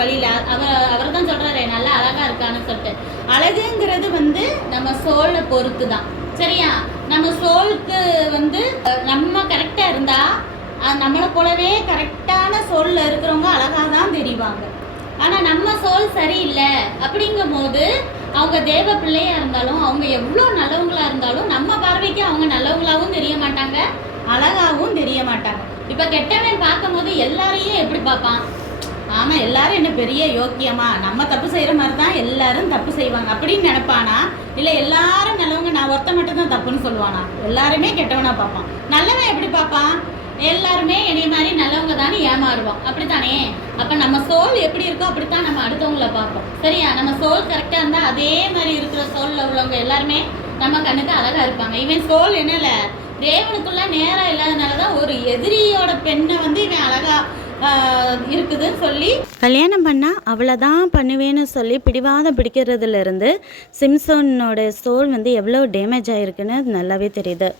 வழியில் அவர் தான் சொல்கிறாரு நல்லா அழகாக இருக்கான்னு சொல்லிட்டு. அழகுங்கிறது வந்து நம்ம சோலை பொறுத்து தான். சரியா? நம்ம சோலுக்கு வந்து நம்ம கரெக்டாக இருந்தால் நம்மளை போலவே கரெக்டான சோலில் இருக்கிறவங்க அழகாக தான் தெரிவாங்க. ஆனால் நம்ம சோல் சரியில்லை அப்படிங்கும் போது அவங்க தேவ பிள்ளையாக இருந்தாலும் அவங்க எவ்வளோ நல்லவங்களாக இருந்தாலும் நம்ம பார்வைக்கு அவங்க நல்லவங்களாகவும் தெரிய மாட்டாங்க, அழகாகவும் தெரிய மாட்டாங்க. இப்போ கெட்டவன் பார்க்கும் போது எல்லாரையும் எப்படி பார்ப்பான்? ஆமாம், எல்லாரும் என்ன பெரிய யோக்கியமா, நம்ம தப்பு செய்கிற மாதிரி தான் எல்லாரும் தப்பு செய்வாங்க அப்படின்னு நினைப்பானா? இல்லை எல்லாரும் நல்லவங்க, நான் ஒருத்த மட்டும் தான் தப்புன்னு சொல்லுவானா? எல்லாருமே கெட்டவனா பார்ப்பான். நல்லவன் எப்படி பார்ப்பான்? எல்லாருமே என்னைய மாதிரி நல்லவங்க தானே ஏமாறுவோம், அப்படித்தானே? அப்போ நம்ம சோல் எப்படி இருக்கோ அப்படித்தான் நம்ம அடுத்தவங்கள பார்ப்போம். சரியா? நம்ம சோல் கரெக்டாக இருந்தால் அதே மாதிரி இருக்கிற சோலில் உள்ளவங்க எல்லாருமே நம்ம கண்ணுக்கு அழகாக இருப்பாங்க. இவன் சோல் என்னல தேவனுக்குள்ள நேரம் இல்லாதனால தான் ஒரு எதிரியோட பெண்ணை வந்து இவன் அழகா இருக்குதுன்னு சொல்லி கல்யாணம் பண்ணால் அவ்வளோதான் பண்ணுவேன்னு சொல்லி பிடிவாதம் பிடிக்கிறதுலேருந்து சிம்சோனோட சோல் வந்து எவ்வளோ டேமேஜ் ஆகிருக்குன்னு நல்லாவே தெரியுது.